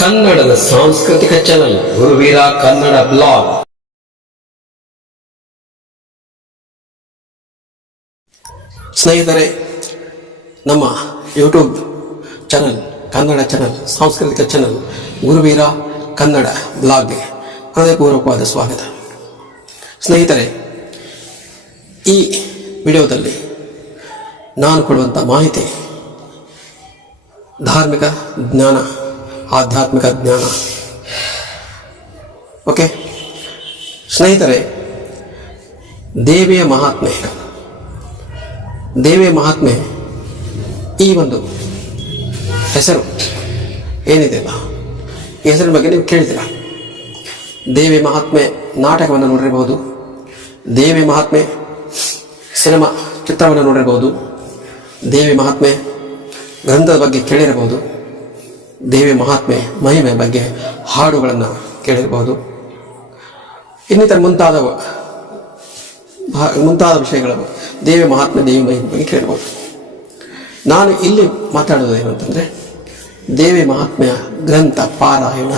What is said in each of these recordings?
ಕನ್ನಡದ ಸಾಂಸ್ಕೃತಿಕ channel Guruveera Kannada blog. ಸ್ನೇಹಿತರೆ, ನಮ್ಮ ಯೂಟ್ಯೂಬ್ ಚಾನಲ್, ಕನ್ನಡ ಚಾನಲ್, ಸಾಂಸ್ಕೃತಿಕ ಚಾನಲ್ ಗುರುವೀರ ಕನ್ನಡ ಬ್ಲಾಗ್ಗೆ ಹೃದಯಪೂರ್ವಕವಾದ ಸ್ವಾಗತ. ಸ್ನೇಹಿತರೆ, ಈ ವಿಡಿಯೋದಲ್ಲಿ ನಾನು ಕೊಡುವಂಥ ಮಾಹಿತಿ ಧಾರ್ಮಿಕ ಜ್ಞಾನ, ಆಧ್ಯಾತ್ಮಿಕ ಜ್ಞಾನ. ಓಕೆ ಸ್ನೇಹಿತರೆ, ದೇವಿಯ ಮಹಾತ್ಮೆ ಈ ಒಂದು ಹೆಸರು ಏನಿದೆಯಲ್ಲ, ಈ ಹೆಸರಿನ ಬಗ್ಗೆ ನೀವು ಕೇಳಿದ್ದೀರ. ದೇವಿ ಮಹಾತ್ಮೆ ನಾಟಕವನ್ನು ನೋಡಿರಬಹುದು, ದೇವಿ ಮಹಾತ್ಮೆ ಸಿನಿಮಾ ಚಿತ್ರವನ್ನು ನೋಡಿರಬಹುದು, ದೇವಿ ಮಹಾತ್ಮೆ ಗ್ರಂಥದ ಬಗ್ಗೆ ಕೇಳಿರಬಹುದು, ದೇವಿ ಮಹಾತ್ಮೆ ಮಹಿಮೆ ಬಗ್ಗೆ ಹಾಡುಗಳನ್ನು ಕೇಳಿರಬಹುದು, ಇನ್ನಿತರ ಮುಂತಾದ ವಿಷಯಗಳ ದೇವಿ ಮಹಾತ್ಮೆ, ದೇವಿ ಮಹಿಮೆ ಬಗ್ಗೆ ಕೇಳಿರಬಹುದು. ನಾನು ಇಲ್ಲಿ ಮಾತಾಡೋದು ಏನು ಅಂತಂದರೆ, ದೇವಿ ಮಹಾತ್ಮೆಯ ಗ್ರಂಥ ಪಾರಾಯಣ.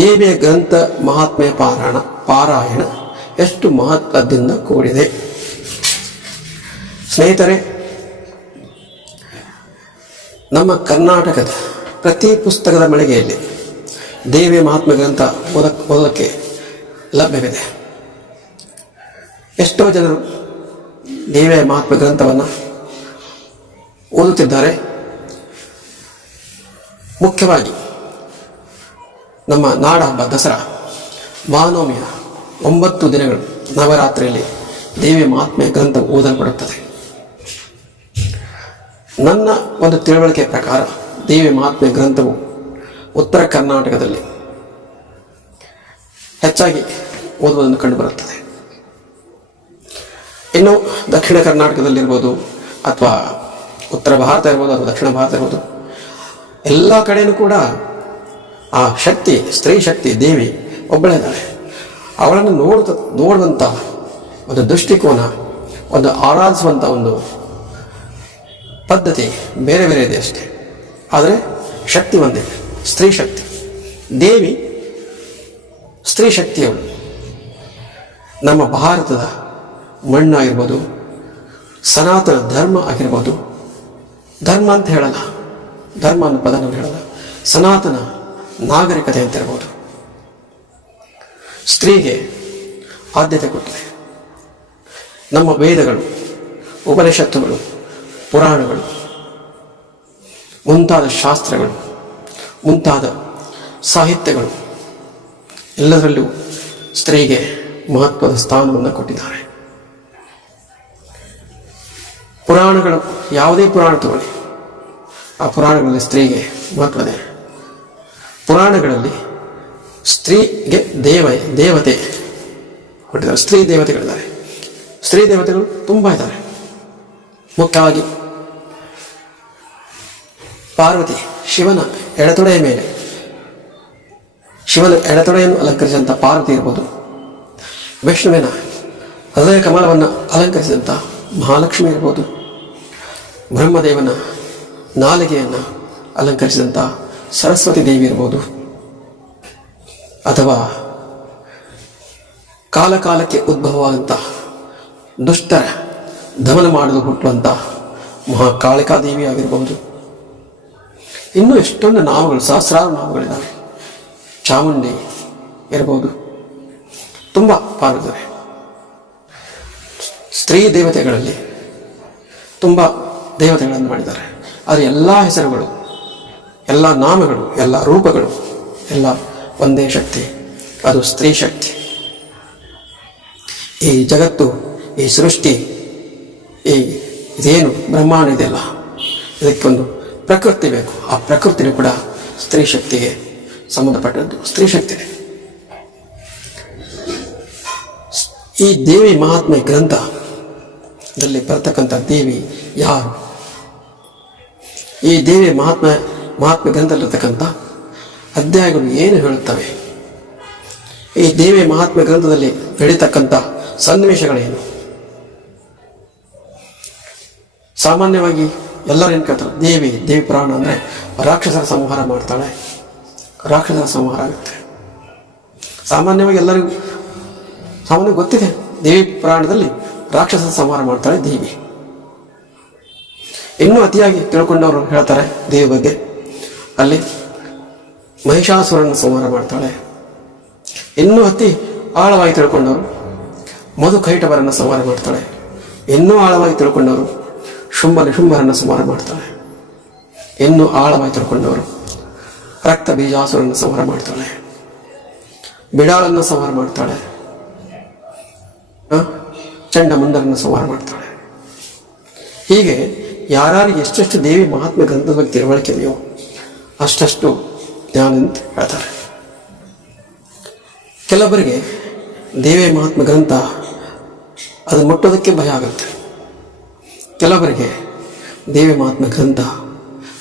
ದೇವಿಯ ಗ್ರಂಥ ಮಹಾತ್ಮೆ ಪಾರಾಯಣ ಎಷ್ಟು ಮಹತ್ವದಿಂದ ಕೂಡಿದೆ. ಸ್ನೇಹಿತರೆ, ನಮ್ಮ ಕರ್ನಾಟಕದ ಪ್ರತಿ ಪುಸ್ತಕದ ಮಳಿಗೆಯಲ್ಲಿ ದೇವಿಯ ಮಹಾತ್ಮೆ ಗ್ರಂಥ ಓದೋಕ್ಕೆ ಲಭ್ಯವಿದೆ. ಎಷ್ಟೋ ಜನರು ದೇವಿಯ ಮಹಾತ್ಮೆ ಗ್ರಂಥವನ್ನು ಓದುತ್ತಿದ್ದಾರೆ. ಮುಖ್ಯವಾಗಿ ನಮ್ಮ ನಾಡ ಹಬ್ಬ ದಸರಾ ಮಹಾನವಮಿಯ 9 ದಿನಗಳು ನವರಾತ್ರಿಯಲ್ಲಿ ದೇವಿಯ ಮಹಾತ್ಮೆ ಗ್ರಂಥ ಓದಲ್ಪಡುತ್ತದೆ. ನನ್ನ ಒಂದು ತಿಳುವಳಿಕೆ ಪ್ರಕಾರ ದೇವಿ ಮಹಾತ್ಮೆ ಗ್ರಂಥವು ಉತ್ತರ ಕರ್ನಾಟಕದಲ್ಲಿ ಹೆಚ್ಚಾಗಿ ಓದುವುದನ್ನು ಕಂಡುಬರುತ್ತದೆ. ಇನ್ನು ದಕ್ಷಿಣ ಕರ್ನಾಟಕದಲ್ಲಿರ್ಬೋದು, ಅಥವಾ ಉತ್ತರ ಭಾರತ ಇರ್ಬೋದು, ಅಥವಾ ದಕ್ಷಿಣ ಭಾರತ ಇರ್ಬೋದು, ಎಲ್ಲ ಕಡೆಯೂ ಕೂಡ ಆ ಶಕ್ತಿ, ಸ್ತ್ರೀ ಶಕ್ತಿ ದೇವಿ ಒಬ್ಬಳೇದಾಳೆ. ಅವಳನ್ನು ನೋಡುವಂಥ ಒಂದು ದೃಷ್ಟಿಕೋನ, ಒಂದು ಆರಾಧಿಸುವಂಥ ಒಂದು ಪದ್ಧತಿ ಬೇರೆ ಬೇರೆ ಇದೆ ಅಷ್ಟೇ. ಆದರೆ ಶಕ್ತಿ ಒಂದೇ, ಸ್ತ್ರೀ ಶಕ್ತಿ. ದೇವಿ ಸ್ತ್ರೀ ಶಕ್ತಿಯವಳು. ನಮ್ಮ ಭಾರತದ ಮಣ್ಣು ಆಗಿರ್ಬೋದು, ಸನಾತನ ಧರ್ಮ ಆಗಿರ್ಬೋದು, ಧರ್ಮ ಅಂತ ಹೇಳಲ್ಲ, ಧರ್ಮ ಅನ್ನೋ ಪದ ನಾವು ಹೇಳಲ್ಲ, ಸನಾತನ ನಾಗರಿಕತೆ ಅಂತ ಇರ್ಬೋದು, ಸ್ತ್ರೀಗೆ ಆದ್ಯತೆ ಕೊಟ್ಟಿದೆ. ನಮ್ಮ ವೇದಗಳು, ಉಪನಿಷತ್ತುಗಳು, ಪುರಾಣಗಳು, ಮುಂತಾದ ಶಾಸ್ತ್ರಗಳು, ಮುಂತಾದ ಸಾಹಿತ್ಯಗಳು ಎಲ್ಲದರಲ್ಲೂ ಸ್ತ್ರೀಗೆ ಮಹತ್ವದ ಸ್ಥಾನವನ್ನು ಕೊಟ್ಟಿದ್ದಾರೆ. ಪುರಾಣಗಳು, ಯಾವುದೇ ಪುರಾಣ ತಗೊಳ್ಳಿ, ಆ ಪುರಾಣಗಳಲ್ಲಿ ಸ್ತ್ರೀಗೆ ಮಹತ್ವದೆ. ಪುರಾಣಗಳಲ್ಲಿ ಸ್ತ್ರೀಗೆ ದೇವತೆ ಕೊಟ್ಟಿದ್ದಾರೆ, ಸ್ತ್ರೀ ದೇವತೆಗಳಿದ್ದಾರೆ. ಸ್ತ್ರೀ ದೇವತೆಗಳು ತುಂಬ ಇದ್ದಾರೆ. ಮುಖ್ಯವಾಗಿ ಪಾರ್ವತಿ, ಶಿವನ ಎಡತೊಡೆಯ ಮೇಲೆ, ಶಿವನ ಎಡತೊಡೆಯನ್ನು ಅಲಂಕರಿಸಿದಂಥ ಪಾರ್ವತಿ ಇರ್ಬೋದು, ವಿಷ್ಣುವಿನ ಹೃದಯ ಕಮಲವನ್ನು ಅಲಂಕರಿಸಿದಂಥ ಮಹಾಲಕ್ಷ್ಮಿ ಇರ್ಬೋದು, ಬ್ರಹ್ಮದೇವನ ನಾಲಿಗೆಯನ್ನು ಅಲಂಕರಿಸಿದಂಥ ಸರಸ್ವತಿ ದೇವಿ ಇರ್ಬೋದು, ಅಥವಾ ಕಾಲಕಾಲಕ್ಕೆ ಉದ್ಭವವಾದಂಥ ದುಷ್ಟರ ದಮನ ಮಾಡಲು ಹುಟ್ಟುವಂಥ ಮಹಾಕಾಳಿಕಾದೇವಿ ಆಗಿರ್ಬೋದು. ಇನ್ನೂ ಎಷ್ಟೊಂದು ನಾಮಗಳು, ಸಹಸ್ರಾರು ನಾಮಗಳಿದ್ದಾವೆ. ಚಾಮುಂಡಿ ಇರ್ಬೋದು, ತುಂಬ ಪಾಲ್ಗೊಳ್ಳುತ್ತವೆ. ಸ್ತ್ರೀ ದೇವತೆಗಳಲ್ಲಿ ತುಂಬ ದೇವತೆಗಳನ್ನು ಮಾಡಿದ್ದಾರೆ. ಆದರೆ ಎಲ್ಲ ಹೆಸರುಗಳು, ಎಲ್ಲ ನಾಮಗಳು, ಎಲ್ಲ ರೂಪಗಳು ಎಲ್ಲ ಒಂದೇ ಶಕ್ತಿ, ಅದು ಸ್ತ್ರೀ ಶಕ್ತಿ. ಈ ಜಗತ್ತು, ಈ ಸೃಷ್ಟಿ, ಇದೇನು ಬ್ರಹ್ಮಾಂಡ ಇದೆಯಲ್ಲ, ಇದಕ್ಕೊಂದು ಪ್ರಕೃತಿ ಬೇಕು. ಆ ಪ್ರಕೃತಿನೂ ಕೂಡ ಸ್ತ್ರೀ ಶಕ್ತಿಗೆ ಸಂಬಂಧಪಟ್ಟದ್ದು, ಸ್ತ್ರೀ ಶಕ್ತಿ. ಈ ದೇವಿ ಮಹಾತ್ಮೆ ಗ್ರಂಥದಲ್ಲಿ ಬರ್ತಕ್ಕಂಥ ದೇವಿ ಯಾರು? ಈ ದೇವಿ ಮಹಾತ್ಮೆ ಗ್ರಂಥದಲ್ಲಿರ್ತಕ್ಕಂಥ ಅಧ್ಯಾಯಗಳು ಏನು ಹೇಳುತ್ತವೆ? ಈ ದೇವಿ ಮಹಾತ್ಮೆ ಗ್ರಂಥದಲ್ಲಿ ನಡೀತಕ್ಕಂಥ ಸನ್ನಿವೇಶಗಳೇನು? ಸಾಮಾನ್ಯವಾಗಿ ಎಲ್ಲರೂ ಏನು ಕೇಳ್ತಾರೆ, ದೇವಿ ಪುರಾಣ ಅಂದರೆ ರಾಕ್ಷಸರ ಸಂಹಾರ ಮಾಡ್ತಾಳೆ. ರಾಕ್ಷಸರ ಸಂಹಾರ ಆಗುತ್ತೆ. ಸಾಮಾನ್ಯವಾಗಿ ಎಲ್ಲರಿಗೂ ಗೊತ್ತಿದೆ, ದೇವಿ ಪುರಾಣದಲ್ಲಿ ರಾಕ್ಷಸರ ಸಂಹಾರ ಮಾಡ್ತಾಳೆ ದೇವಿ. ಇನ್ನೂ ಅತಿಯಾಗಿ ತಿಳ್ಕೊಂಡವರು ಹೇಳ್ತಾರೆ ದೇವಿ ಬಗ್ಗೆ, ಅಲ್ಲಿ ಮಹಿಷಾಸುರನ ಸಂಹಾರ ಮಾಡ್ತಾಳೆ. ಇನ್ನೂ ಅತಿ ಆಳವಾಗಿ ತಿಳ್ಕೊಂಡವರು ಮಧುಕೈಟವರನ್ನು ಸಂಹಾರ ಮಾಡ್ತಾಳೆ. ಇನ್ನೂ ಆಳವಾಗಿ ತಿಳ್ಕೊಂಡವರು ಶುಂಭರನ್ನು ಸಂಹಾರ ಮಾಡ್ತಾಳೆ. ಇನ್ನೂ ಆಳವಾಗಿ ತಿಳ್ಕೊಂಡವರು ರಕ್ತ ಬೀಜಾಸುರನ್ನು ಸಂಹಾರ ಮಾಡ್ತಾಳೆ. ಬಿಡಾಳನ್ನು ಸಂಹಾರ ಮಾಡ್ತಾಳೆ. ಚಂಡಮುಂಡರನ್ನು ಸಂಹಾರ ಮಾಡ್ತಾಳೆ. ಹೀಗೆ ಯಾರಿಗೆ ಎಷ್ಟೆಷ್ಟು ದೇವಿ ಮಹಾತ್ಮ ಗ್ರಂಥದ ಬಗ್ಗೆ ತಿಳುವಳಿಕೆ ಇದೆಯೋ ಅಷ್ಟಷ್ಟು ಜ್ಞಾನ ಅಂತ ಹೇಳ್ತಾರೆ. ಕೆಲವರಿಗೆ ದೇವಿ ಮಹಾತ್ಮ ಗ್ರಂಥ ಅದು ಮುಟ್ಟೋದಕ್ಕೆ ಭಯ ಆಗುತ್ತೆ. ಕೆಲವರಿಗೆ ದೇವಿ ಮಹಾತ್ಮ ಗ್ರಂಥ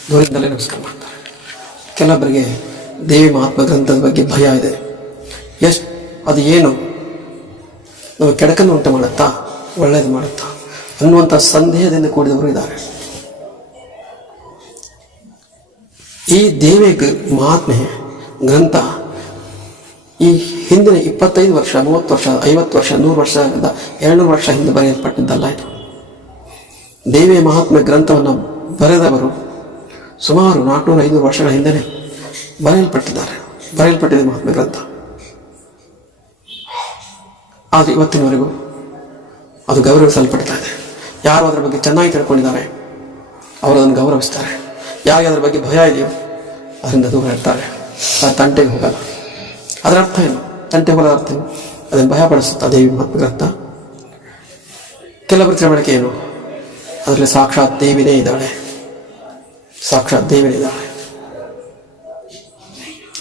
ದೂರದಿಂದಲೇ ನಮಸ್ಕಾರ ಮಾಡ್ತಾರೆ. ಕೆಲವರಿಗೆ ದೇವಿ ಮಹಾತ್ಮ ಗ್ರಂಥದ ಬಗ್ಗೆ ಭಯ ಇದೆ. ಅದು ಏನು ನಾವು ಕೆಡಕನ್ನು ಉಂಟು ಮಾಡುತ್ತಾ, ಒಳ್ಳೆಯದು ಮಾಡುತ್ತಾ ಅನ್ನುವಂಥ ಸಂದೇಹದಿಂದ ಕೂಡಿದವರು ಇದ್ದಾರೆ. ಈ ದೇವಿ ಮಹಾತ್ಮೆ ಗ್ರಂಥ ಈ ಹಿಂದಿನ 25 ವರ್ಷ 30 ವರ್ಷ 50 ವರ್ಷ 100 ವರ್ಷ 200 ವರ್ಷ ಹಿಂದೆ ಬರೆಯಲ್ಪಟ್ಟಿದ್ದಲ್ಲ. ಇದು ದೇವಿಯ ಮಹಾತ್ಮೆ ಗ್ರಂಥವನ್ನು ಬರೆದವರು ಸುಮಾರು 400-500 ವರ್ಷಗಳ ಹಿಂದೆಯೇ ಬರೆಯಲ್ಪಟ್ಟಿದೆ ಮಹಾತ್ಮೆ ಗ್ರಂಥ. ಆದರೆ ಇವತ್ತಿನವರೆಗೂ ಅದು ಗೌರವಿಸಲ್ಪಡ್ತಾ ಇದೆ. ಯಾರು ಅದರ ಬಗ್ಗೆ ಚೆನ್ನಾಗಿ ತಿಳ್ಕೊಂಡಿದ್ದಾರೆ ಅವರು ಅದನ್ನು ಗೌರವಿಸ್ತಾರೆ. ಯಾರಿಗೆ ಅದರ ಬಗ್ಗೆ ಭಯ ಇದೆಯೋ ಅದರಿಂದ ದೂರ ಇರ್ತಾರೆ. ಅದು ತಂಟೆಗೆ ಹೋಗಲ್ಲ. ಅದರ ಅರ್ಥ ಏನು? ತಂಟೆಗೆ ಹೋಗಲ್ಲ ಅರ್ಥ ಏನು? ಅದನ್ನು ಭಯಪಡಿಸುತ್ತಾ ದೇವಿ ಮಹಾತ್ಮ ಗ್ರಂಥ. ಕೆಲವರ ತಿಳುವಳಿಕೆ ಏನು? ಅದರಲ್ಲಿ ಸಾಕ್ಷಾತ್ ದೇವಿನೇ ಇದ್ದಾಳೆ.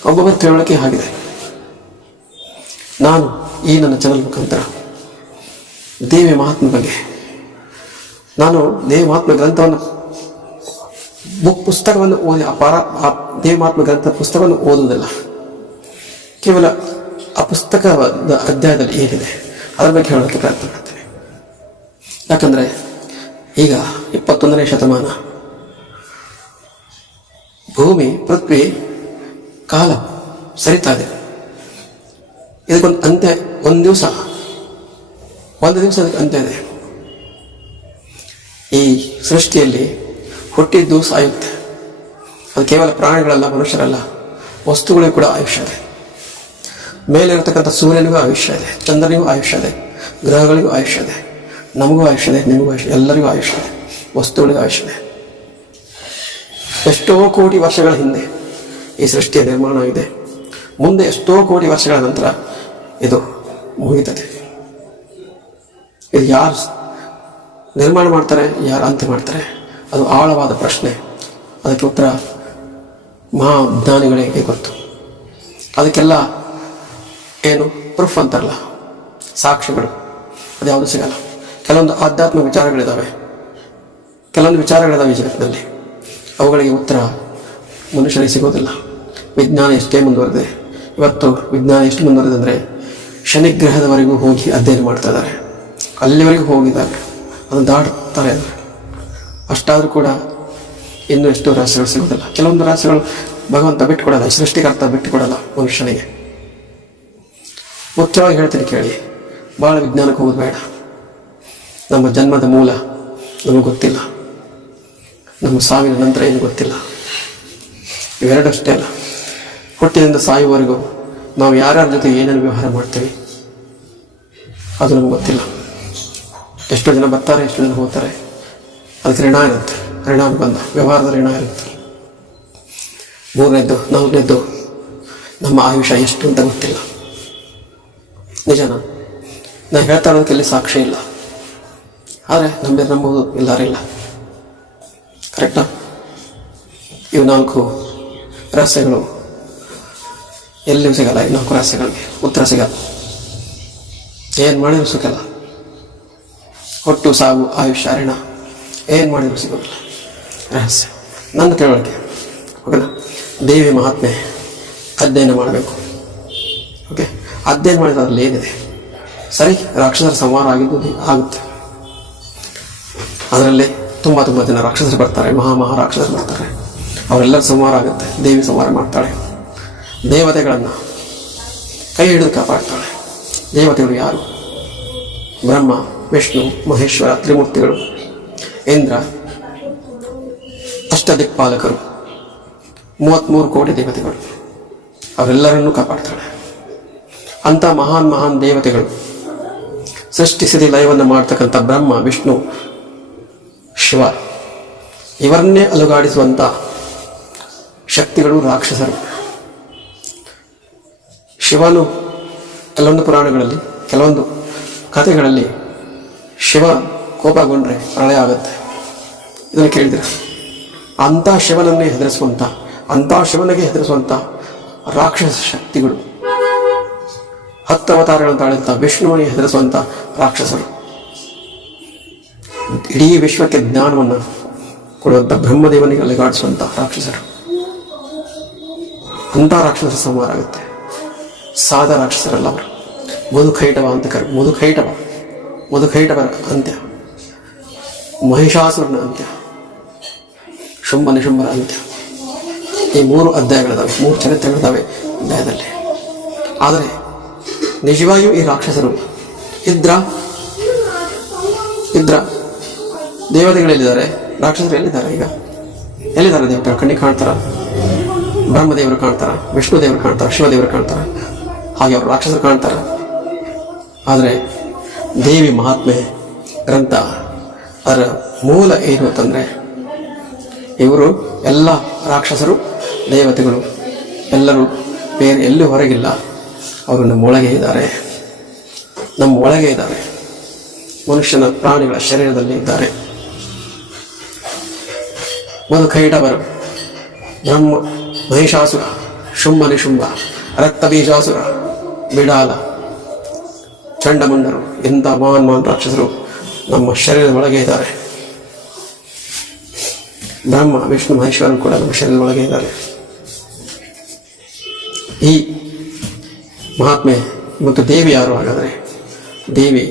ಒಬ್ಬೊಬ್ಬರ ತಿಳುವಳಿಕೆ ಆಗಿದೆ. ನಾನು ಈ ನನ್ನ ಚಾನಲ್ ಮುಖಾಂತರ ದೇವಿ ಮಹಾತ್ಮ ಬಗ್ಗೆ, ನಾನು ದೇವಿ ಮಹಾತ್ಮ ಗ್ರಂಥವನ್ನು ಪುಸ್ತಕವನ್ನು ಓದಿ ದೇವಿ ಮಹಾತ್ಮ ಗ್ರಂಥ ಪುಸ್ತಕವನ್ನು ಓದುವುದಿಲ್ಲ. ಕೇವಲ ಆ ಪುಸ್ತಕದ ಅಧ್ಯಾಯದಲ್ಲಿ ಏನಿದೆ ಅದರ ಬಗ್ಗೆ ಹೇಳೋಕ್ಕೆ ಪ್ರಯತ್ನ ಮಾಡ್ತೇನೆ. ಯಾಕಂದರೆ ಈಗ 21ನೇ ಶತಮಾನ, ಭೂಮಿ ಪೃಥ್ವಿ ಕಾಲ ಸರಿತಾ ಇದೆ. ಇದಕ್ಕೊಂದು ಅಂತ್ಯ, ಒಂದು ದಿವಸ ಅದಕ್ಕೆ ಅಂತ್ಯ ಇದೆ. ಈ ಸೃಷ್ಟಿಯಲ್ಲಿ ಹುಟ್ಟಿದ್ದು ಸಾಯುತ್ತೆ. ಅದು ಕೇವಲ ಪ್ರಾಣಿಗಳಲ್ಲ, ಮನುಷ್ಯರಲ್ಲ, ವಸ್ತುಗಳಿಗೂ ಕೂಡ ಆಯುಷ್ಯ ಇದೆ. ಮೇಲಿರತಕ್ಕಂಥ ಸೂರ್ಯನಿಗೂ ಆಯುಷ್ಯ ಇದೆ, ಚಂದ್ರನಿಗೂ ಆಯುಷ್ಯ ಇದೆ, ಗ್ರಹಗಳಿಗೂ ಆಯುಷ್ಯ ಇದೆ, ನಮಗೂ ಆಯುಷ್ಯ ಇದೆ, ನಿಮಗೂ ಆಯುಷ್ಯ, ಎಲ್ಲರಿಗೂ ಆಯುಷ್ಯ ಇದೆ, ವಸ್ತುಗಳಿಗೂ ಆಯುಷ್ಯ ಇದೆ. ಎಷ್ಟೋ ಕೋಟಿ ವರ್ಷಗಳ ಹಿಂದೆ ಈ ಸೃಷ್ಟಿಯ ನಿರ್ಮಾಣ ಆಗಿದೆ. ಮುಂದೆ ಎಷ್ಟೋ ಕೋಟಿ ವರ್ಷಗಳ ನಂತರ ಇದು ಮುಗಿತದೆ. ಇದು ಯಾರು ನಿರ್ಮಾಣ ಮಾಡ್ತಾರೆ, ಯಾರು ಅಂತ್ಯ ಮಾಡ್ತಾರೆ, ಅದು ಆಳವಾದ ಪ್ರಶ್ನೆ. ಅದಕ್ಕೆ ಉತ್ತರ ಮಹಾಜ್ಞಾನಿಗಳಿಗೆ ಗೊತ್ತು. ಅದಕ್ಕೆಲ್ಲ ಏನು ಪ್ರೂಫ್ ಅಂತಾರಲ್ಲ, ಸಾಕ್ಷಿಗಳು, ಅದು ಯಾವುದು ಸಿಗಲ್ಲ. ಕೆಲವೊಂದು ಆಧ್ಯಾತ್ಮಿಕ ವಿಚಾರಗಳಿದ್ದಾವೆ, ಕೆಲವೊಂದು ವಿಚಾರಗಳಿದ್ದಾವೆ ಈ ಜಗತ್ತಿನಲ್ಲಿ. ಅವುಗಳಿಗೆ ಉತ್ತರ ಮನುಷ್ಯರಿಗೆ ಸಿಗೋದಿಲ್ಲ. ವಿಜ್ಞಾನ ಎಷ್ಟೇ ಮುಂದುವರೆದಿದೆ, ಇವತ್ತು ವಿಜ್ಞಾನ ಎಷ್ಟು ಮುಂದುವರೆದಿದೆ ಅಂದರೆ ಶನಿಗ್ರಹದವರೆಗೂ ಹೋಗಿ ಅಧ್ಯಯನ ಮಾಡ್ತಾ ಇದ್ದಾರೆ. ಅಲ್ಲಿವರೆಗೂ ಹೋಗಿದ್ದಾರೆ, ಅದನ್ನು ದಾಟ್ತಾರೆ. ಅಷ್ಟಾದರೂ ಕೂಡ ಇನ್ನೂ ಎಷ್ಟೋ ರಹಸ್ಯಗಳು ಸಿಗೋದಿಲ್ಲ. ಕೆಲವೊಂದು ರಹಸ್ಯಗಳು ಭಗವಂತ ಬಿಟ್ಟುಕೊಡಲ್ಲ, ಸೃಷ್ಟಿಕರ್ತ ಬಿಟ್ಟುಕೊಡಲ್ಲ ಮನುಷ್ಯನಿಗೆ. ಮುಖ್ಯವಾಗಿ ಹೇಳ್ತೀನಿ ಕೇಳಿ, ಭಾಳ ವಿಜ್ಞಾನಕ್ಕೆ ಹೋಗೋದು ಬೇಡ. ನಮ್ಮ ಜನ್ಮದ ಮೂಲ ನಮಗೆ ಗೊತ್ತಿಲ್ಲ, ನಮ್ಮ ಸಾವಿನ ನಂತರ ಏನು ಗೊತ್ತಿಲ್ಲ. ಇವೆರಡಷ್ಟೇ ಅಲ್ಲ, ಹುಟ್ಟಿನಿಂದ ಸಾಯುವವರೆಗೂ ನಾವು ಯಾರ್ಯಾರ ಜೊತೆ ಏನೇನು ವ್ಯವಹಾರ ಮಾಡ್ತೀವಿ ಅದು ನಮ್ಗೆ ಗೊತ್ತಿಲ್ಲ. ಎಷ್ಟೋ ಜನ ಬರ್ತಾರೆ, ಎಷ್ಟೋ ಜನ ಹೋಗ್ತಾರೆ. ಅದಕ್ಕೆ ಋಣ ಇರುತ್ತೆ, ಋಣಾನುಬಂಧ, ವ್ಯವಹಾರದ ಋಣ ಇರುತ್ತೆ. 3ನೇದ್ದು 4ನೇದ್ದು ನಮ್ಮ ಆಯುಷ್ಯ ಎಷ್ಟು ಅಂತ ಗೊತ್ತಿಲ್ಲ. ನಿಜನಾ? ನಾನು ಹೇಳ್ತಾ ಇರೋದಕ್ಕೆ ಇಲ್ಲಿ ಸಾಕ್ಷಿ ಇಲ್ಲ, ಆದರೆ ನಂಬೋದು ಎಲ್ಲರಿಲ್ಲ. ಕರೆಕ್ಟಾ? ಇವು 4 ರಹಸ್ಯಗಳು ಎಲ್ಲಿಯೂ ಸಿಗಲ್ಲ. ಈ 4 ರಹಸ್ಯಗಳಿಗೆ ಉತ್ತರ ಸಿಗಲ್ಲ. ಏನು ಮಾಡಿದ್ರು ಸಿಗಲ್ಲ. ಹುಟ್ಟು, ಸಾವು, ಆಯುಷ್ಯ, ಋಣ, ಏನು ಮಾಡಿದ್ರು ಸಿಗೋದಿಲ್ಲ. ರಹಸ್ಯ ನನ್ನ ತಿಳುವಳಿಕೆ. ಓಕೆನಾ? ದೇವಿ ಮಹಾತ್ಮೆ ಅಧ್ಯಯನ ಮಾಡಬೇಕು. ಓಕೆ, ಅಧ್ಯಯನ ಮಾಡಿದ್ರೆ ಅದರಲ್ಲಿ ಏನಿದೆ? ಸರಿ, ರಾಕ್ಷಸರ ಸಂಹಾರ ಆಗಿದ್ದು ಆಗುತ್ತೆ. ಅದರಲ್ಲಿ ತುಂಬ ಜನ ರಾಕ್ಷಸರು ಬರ್ತಾರೆ, ಮಹಾ ರಾಕ್ಷಸರು ಬರ್ತಾರೆ. ಅವರೆಲ್ಲರ ಸಂಹಾರ ಆಗುತ್ತೆ. ದೇವಿ ಸಂಹಾರ ಮಾಡ್ತಾಳೆ. ದೇವತೆಗಳನ್ನು ಕೈ ಹಿಡಿದು ಕಾಪಾಡ್ತಾಳೆ. ದೇವತೆಗಳು ಯಾರು? ಬ್ರಹ್ಮ, ವಿಷ್ಣು, ಮಹೇಶ್ವರ, ತ್ರಿಮೂರ್ತಿಗಳು, ಇಂದ್ರ, ಅಷ್ಟದಿಕ್ಪಾಲಕರು, 33 ಕೋಟಿ ದೇವತೆಗಳು, ಅವರೆಲ್ಲರನ್ನೂ ಕಾಪಾಡ್ತಾಳೆ. ಅಂಥ ಮಹಾನ್ ದೇವತೆಗಳು, ಸೃಷ್ಟಿಸಿದ ಲಯವನ್ನು ಮಾಡ್ತಕ್ಕಂಥ ಬ್ರಹ್ಮ, ವಿಷ್ಣು, ಶಿವ, ಇವರನ್ನೇ ಅಲುಗಾಡಿಸುವಂಥ ಶಕ್ತಿಗಳು ರಾಕ್ಷಸರು. ಶಿವನು ಕೆಲವೊಂದು ಪುರಾಣಗಳಲ್ಲಿ, ಕೆಲವೊಂದು ಕಥೆಗಳಲ್ಲಿ ಶಿವ ಕೋಪಗೊಂಡ್ರೆ ಪ್ರಳಯ ಆಗುತ್ತೆ. ಇದನ್ನು ಕೇಳಿದ್ರೆ ಅಂಥ ಶಿವನನ್ನೇ ಹೆದರಿಸುವಂಥ, ಅಂಥ ಶಿವನಿಗೆ ಹೆದರಿಸುವಂಥ ರಾಕ್ಷಸ ಶಕ್ತಿಗಳು, 10 ಅವತಾರಗಳನ್ನು ತಾಳಿದಂಥ ವಿಷ್ಣುವಿಗೆ ಹೆದರಿಸುವಂಥ ರಾಕ್ಷಸರು, ಇಡೀ ವಿಶ್ವಕ್ಕೆ ಜ್ಞಾನವನ್ನು ಕೊಡುವಂಥ ಬ್ರಹ್ಮದೇವನಿಗೆ ಅಲೆಗಾಡಿಸುವಂಥ ರಾಕ್ಷಸರು. ಅಂಥ ರಾಕ್ಷಸರ ಸಂಹಾರ ಆಗುತ್ತೆ. ಸಾದ ರಾಕ್ಷಸರಲ್ಲ ಅವರು. ಮಧುಕೈಟವ ಅಂತ ಮಧುಕೈಟವರ ಅಂತ್ಯ, ಮಹಿಷಾಸುರನ ಅಂತ್ಯ, ಶುಂಭ ನಿಶುಂಭರ ಅಂತ್ಯ. ಈ 3 ಅಧ್ಯಾಯಗಳಿದ್ದಾವೆ, 3 ಚರಿತ್ರೆಗಳಿದ್ದಾವೆ ಅಧ್ಯಾಯದಲ್ಲಿ. ಆದರೆ ನಿಜವಾಗಿಯೂ ಈ ರಾಕ್ಷಸರು ಇದ್ರ ದೇವತೆಗಳೆಲ್ಲಿದ್ದಾರೆ? ರಾಕ್ಷಸರು ಎಲ್ಲಿದ್ದಾರೆ? ಈಗ ಎಲ್ಲಿದ್ದಾರೆ? ದೇವತೆಗಳು ಕಣ್ಣಿಗೆ ಕಾಣ್ತಾರ? ಬ್ರಹ್ಮದೇವರು ಕಾಣ್ತಾರ? ವಿಷ್ಣು ದೇವರು ಕಾಣ್ತಾರ? ಶಿವದೇವರು ಕಾಣ್ತಾರ? ಹಾಗೆ ಅವರು ರಾಕ್ಷಸರು ಕಾಣ್ತಾರ? ಆದರೆ ದೇವಿ ಮಹಾತ್ಮೆ ಗ್ರಂಥ ಅದರ ಮೂಲ ಏನು ಅಂತಂದರೆ, ಇವರು ಎಲ್ಲ ರಾಕ್ಷಸರು, ದೇವತೆಗಳು ಎಲ್ಲರೂ ಬೇರೆ ಎಲ್ಲೂ ಹೊರಗಿಲ್ಲ. ಅವರು ನಮ್ಮ ಒಳಗೆ ಇದ್ದಾರೆ, ನಮ್ಮ ಒಳಗೆ ಇದ್ದಾರೆ. ಮನುಷ್ಯನ ಪ್ರಾಣಿಗಳ ಶರೀರದಲ್ಲಿ ಇದ್ದಾರೆ. ಮಧುಕೈಟವರು, ಬ್ರಹ್ಮ, ಮಹಿಷಾಸುರ, ಶುಂಭ ನಿಶುಂಭ, ರಕ್ತಬೀಜಾಸುರ, ಬಿಡಾಲ, ಚಂಡಮುಂಡರು, ಇಂಥ ಮಹಾನ್ ರಾಕ್ಷಸರು ನಮ್ಮ ಶರೀರದ ಒಳಗೆ ಇದ್ದಾರೆ. ಬ್ರಹ್ಮ, ವಿಷ್ಣು, ಮಹೇಶ್ವರನು ಕೂಡ ನಮ್ಮ ಶರೀರದ ಒಳಗೆ ಇದ್ದಾರೆ. ಈ ಮಹಾತ್ಮೆ ಮತ್ತು ದೇವಿ ಯಾರು? ಹಾಗಾದರೆ ದೇವಿ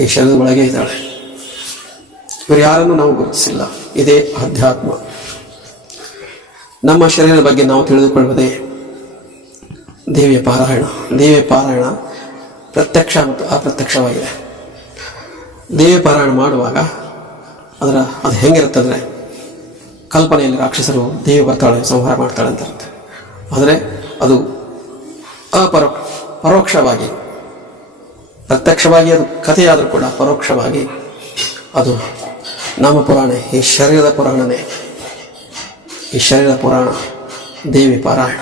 ಈ ಶರೀರದ ಒಳಗೆ ಇದ್ದಾಳೆ. ಇವರು ಯಾರನ್ನು ನಾವು ಗುರುತಿಸಿಲ್ಲ. ಇದೇ ಅಧ್ಯಾತ್ಮ. ನಮ್ಮ ಶರೀರದ ಬಗ್ಗೆ ನಾವು ತಿಳಿದುಕೊಳ್ಳುವುದೇ ದೇವಿಯ ಪಾರಾಯಣ. ದೇವಿಯ ಪಾರಾಯಣ ಪ್ರತ್ಯಕ್ಷ ಮತ್ತು ಅಪ್ರತ್ಯಕ್ಷವಾಗಿದೆ. ದೇವಿಯ ಪಾರಾಯಣ ಮಾಡುವಾಗ ಅದು ಹೆಂಗಿರುತ್ತಂದರೆ, ಕಲ್ಪನೆಯಲ್ಲಿ ರಾಕ್ಷಸರು ದೇವಿ ಬರ್ತಾಳೆ, ಸಂಹಾರ ಮಾಡ್ತಾಳೆ ಅಂತ ಇರುತ್ತೆ. ಆದರೆ ಅದು ಪರೋಕ್ಷವಾಗಿ, ಪ್ರತ್ಯಕ್ಷವಾಗಿ ಅದು ಕಥೆಯಾದರೂ ಕೂಡ ಪರೋಕ್ಷವಾಗಿ ಅದು ನಮ್ಮ ಪುರಾಣ, ಈ ಶರೀರದ ಪುರಾಣನೇ. ಈ ಶರೀರದ ಪುರಾಣ ದೇವಿ ಪಾರಾಯಣ.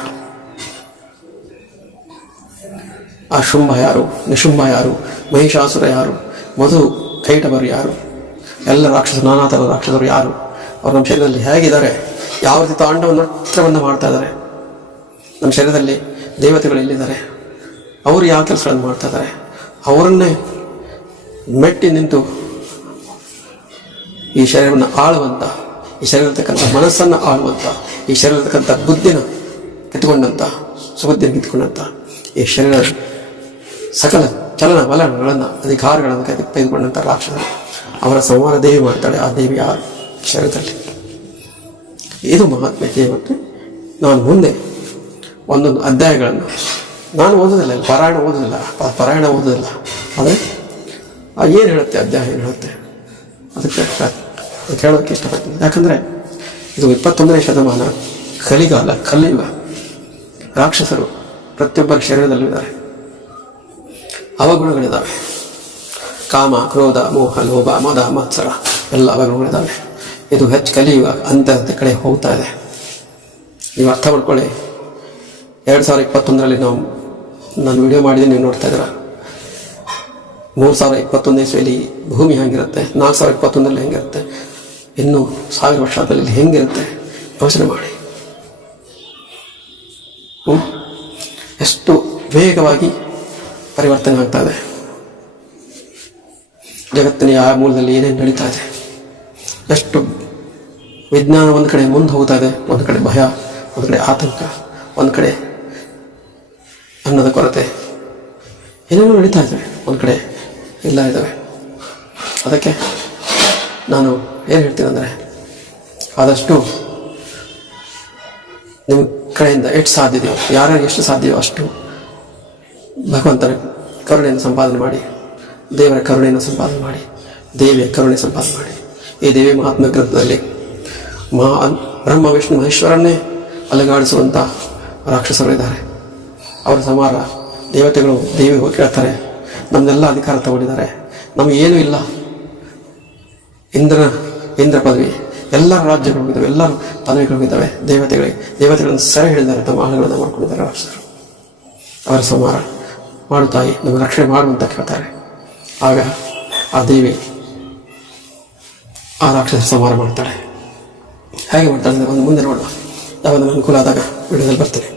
ಆ ಶುಂಭ ಯಾರು, ನಿಶುಂಭ ಯಾರು, ಮಹಿಷಾಸುರ ಯಾರು, ಮಧು ಕೈಟವರು ಯಾರು, ಎಲ್ಲ ರಾಕ್ಷಸರು, ನಾನಾ ಥರದ ರಾಕ್ಷಸರು ಯಾರು, ಅವರು ನಮ್ಮ ಶರೀರದಲ್ಲಿ ಹೇಗಿದ್ದಾರೆ, ಯಾವ ರೀತಿ ತಾಂಡವನ್ನು ನೃತ್ಯವನ್ನು ಮಾಡ್ತಾ ಇದ್ದಾರೆ, ನಮ್ಮ ಶರೀರದಲ್ಲಿ ದೇವತೆಗಳು ಎಲ್ಲಿದ್ದಾರೆ, ಅವರು ಯಾವ ಕೆಲಸಗಳನ್ನು ಮಾಡ್ತಾ ಇದ್ದಾರೆ, ಅವರನ್ನೇ ಮೆಟ್ಟಿ ನಿಂತು ಈ ಶರೀರವನ್ನು ಆಳುವಂಥ, ಈ ಶರೀರತಕ್ಕಂಥ ಮನಸ್ಸನ್ನು ಆಳುವಂಥ, ಈ ಶರೀರತಕ್ಕಂಥ ಬುದ್ಧಿನ ಕಿತ್ಕೊಂಡಂಥ, ಸುಬುದ್ಧಿನ ಕಿತ್ಕೊಂಡಂಥ ಈ ಶರೀರ ಸಕಲ ಚಲನ ವಲನಗಳನ್ನು, ಅಧಿಕಾರಗಳನ್ನು ತೆಗೆದುಕೊಂಡಂಥ ರಾಕ್ಷಸರು, ಅವರ ಸಂಹಾರ ದೇವಿ ಮಾಡ್ತಾಳೆ. ಆ ದೇವಿ ಆ ಶರೀರದಲ್ಲಿ. ಇದು ಮಹಾತ್ಮೆ ದೇವತೆ. ನಾನು ಮುಂದೆ ಒಂದೊಂದು ಅಧ್ಯಾಯಗಳನ್ನು ನಾನು ಓದೋದಿಲ್ಲ, ಪಾರಾಯಣ ಓದೋದಿಲ್ಲ. ಆದರೆ ಏನು ಹೇಳುತ್ತೆ, ಅಧ್ಯಾಯ ಏನು ಹೇಳುತ್ತೆ, ಅದಕ್ಕೆ ಹೇಳೋದಕ್ಕೆ ಇಷ್ಟಪಡ್ತೀನಿ. ಯಾಕಂದರೆ ಇದು 21ನೇ ಶತಮಾನ, ಕಲಿಗಾಲ, ಕಲಿಯುಗ. ರಾಕ್ಷಸರು ಪ್ರತಿಯೊಬ್ಬರ ಶರೀರದಲ್ಲೂ ಇದ್ದಾರೆ. ಅವಗುಣಗಳಿದ್ದಾವೆ. ಕಾಮ, ಕ್ರೋಧ, ಮೋಹ, ಲೋಭ, ಮದ, ಮತ್ಸರ ಎಲ್ಲ ಅವಗುಣಗಳಿದ್ದಾವೆ. ಇದು ಹೆಚ್ಚು ಕಲಿಯುಗ ಅಂತ ಕಡೆ ಹೋಗ್ತಾ ಇದೆ. ನೀವು ಅರ್ಥ ಮಾಡ್ಕೊಳ್ಳಿ. 2021ರಲ್ಲಿ ನಾನು ವಿಡಿಯೋ ಮಾಡಿದ್ದೀನಿ, ನೀವು ನೋಡ್ತಾ ಇದ್ದೀರ. 3021ನೇ ಇಸ್ವಿಯಲ್ಲಿ ಭೂಮಿ ಹೆಂಗಿರುತ್ತೆ, 4021ರಲ್ಲಿ ಹೆಂಗಿರುತ್ತೆ, ಇನ್ನು 1000 ವರ್ಷ ಆದಮೇಲೆ ಹೆಂಗಿರುತ್ತೆ ಯೋಚನೆ ಮಾಡಿ. ಎಷ್ಟು ವೇಗವಾಗಿ ಪರಿವರ್ತನೆ ಆಗ್ತಾ ಇದೆ. ಜಗತ್ತಿನ ಯಾವ ಮೂಲದಲ್ಲಿ ಏನೇನು ನಡೀತಾ ಇದೆ, ಎಷ್ಟು ವಿಜ್ಞಾನ ಒಂದು ಕಡೆ ಮುಂದೆ ಹೋಗ್ತಾ ಇದೆ, ಒಂದು ಕಡೆ ಭಯ, ಒಂದು ಕಡೆ ಆತಂಕ, ಒಂದು ಕಡೆ ಅನ್ನದ ಕೊರತೆ, ಏನೇನೋ ನಡೀತಾ ಇದ್ದಾವೆ, ಒಂದು ಕಡೆ ಎಲ್ಲ ಇದ್ದಾವೆ. ಅದಕ್ಕೆ ನಾನು ಏನು ಹೇಳ್ತೀನಿ ಅಂದರೆ, ಆದಷ್ಟು ನಿಮ್ಮ ಕಡೆಯಿಂದ ಎಷ್ಟು ಸಾಧ್ಯದೆಯೋ, ಯಾರ್ಯಾರು ಎಷ್ಟು ಸಾಧ್ಯವೋ ಅಷ್ಟು ಭಗವಂತನ ಕರುಣೆಯನ್ನು ಸಂಪಾದನೆ ಮಾಡಿ, ದೇವರ ಕರುಣೆಯನ್ನು ಸಂಪಾದನೆ ಮಾಡಿ, ದೇವಿಯ ಕರುಣೆ ಸಂಪಾದನೆ ಮಾಡಿ. ಈ ದೇವಿ ಮಹಾತ್ಮ ಗ್ರಂಥದಲ್ಲಿ ಬ್ರಹ್ಮ ವಿಷ್ಣು ಮಹೇಶ್ವರನ್ನೇ ಅಲುಗಾಡಿಸುವಂಥ ರಾಕ್ಷಸರಿದ್ದಾರೆ. ಅವರ ಸಮಾರ ದೇವತೆಗಳು ದೇವಿ ಹೋಗಿ ಕೇಳ್ತಾರೆ, ನಮ್ದೆಲ್ಲ ಅಧಿಕಾರ ತಗೊಂಡಿದ್ದಾರೆ, ನಮಗೇನೂ ಇಲ್ಲ. ಇಂದ್ರ ಪದವಿ, ಎಲ್ಲರ ರಾಜ್ಯಗಳು ಹೋಗಿದ್ದಾವೆ, ಎಲ್ಲ ಪದವಿಗಳಿದ್ದಾವೆ. ದೇವತೆಗಳನ್ನು ಸೆರೆ ಹಿಡಿದ್ದಾರೆ, ತಮ್ಮ ಆಳುಗಳನ್ನು ಮಾಡ್ಕೊಂಡಿದ್ದಾರೆ ರಾಕ್ಷಸರು. ಅವರ ಸಂಹಾರ ಮಾಡು ತಾಯಿ, ನಮ್ಮ ರಕ್ಷಣೆ ಮಾಡುವಂತ ಕೇಳ್ತಾರೆ. ಆಗ ಆ ದೇವಿ ಆ ರಾಕ್ಷಸರ ಸಂಹಾರ ಮಾಡ್ತಾಳೆ. ಹೇಗೆ ಮಾಡ್ತಾಳೆ ಅಂದರೆ ಒಂದು ಮುಂದೆ ನೋಡುವ, ಯಾವಾಗ ಅನುಕೂಲ ಆದಾಗ ವಿಡಿಯೋದಲ್ಲಿ ಬರ್ತೇನೆ.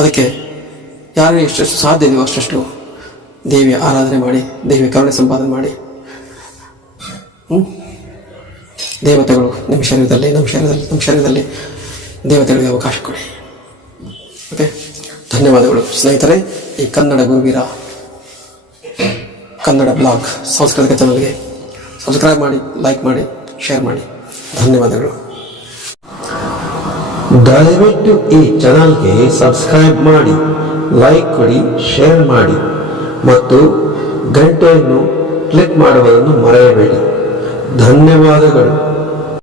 ಅದಕ್ಕೆ ಯಾರು ಎಷ್ಟೆಷ್ಟು ಸಾಧ್ಯ ಇದೆಯೋ ಅಷ್ಟೆಷ್ಟು ದೇವಿಯ ಆರಾಧನೆ ಮಾಡಿ, ದೇವಿಯ ಕರುಣೆ ಸಂಪಾದನೆ ಮಾಡಿ. ದೇವತೆಗಳು ನಮ್ಮ ಶರೀರದಲ್ಲಿ ದೇವತೆಗಳಿಗೆ ಅವಕಾಶ ಕೊಡಿ. ಓಕೆ, ಧನ್ಯವಾದಗಳು ಸ್ನೇಹಿತರೆ. ಈ ಕನ್ನಡ ಗುರುವೀರ ಕನ್ನಡ ಬ್ಲಾಗ್ ಸಾಂಸ್ಕೃತಿಕ ಚಾನಲ್ಗೆ ಸಬ್ಸ್ಕ್ರೈಬ್ ಮಾಡಿ, ಲೈಕ್ ಮಾಡಿ, ಶೇರ್ ಮಾಡಿ. ಧನ್ಯವಾದಗಳು. ದಯವಿಟ್ಟು ಈ ಚಾನಲ್ಗೆ ಸಬ್ಸ್ಕ್ರೈಬ್ ಮಾಡಿ, ಲೈಕ್ ಕೊಡಿ, ಶೇರ್ ಮಾಡಿ ಮತ್ತು ಗಂಟೆಯನ್ನು ಕ್ಲಿಕ್ ಮಾಡುವುದನ್ನು ಮರೆಯಬೇಡಿ. ಧನ್ಯವಾದಗಳು.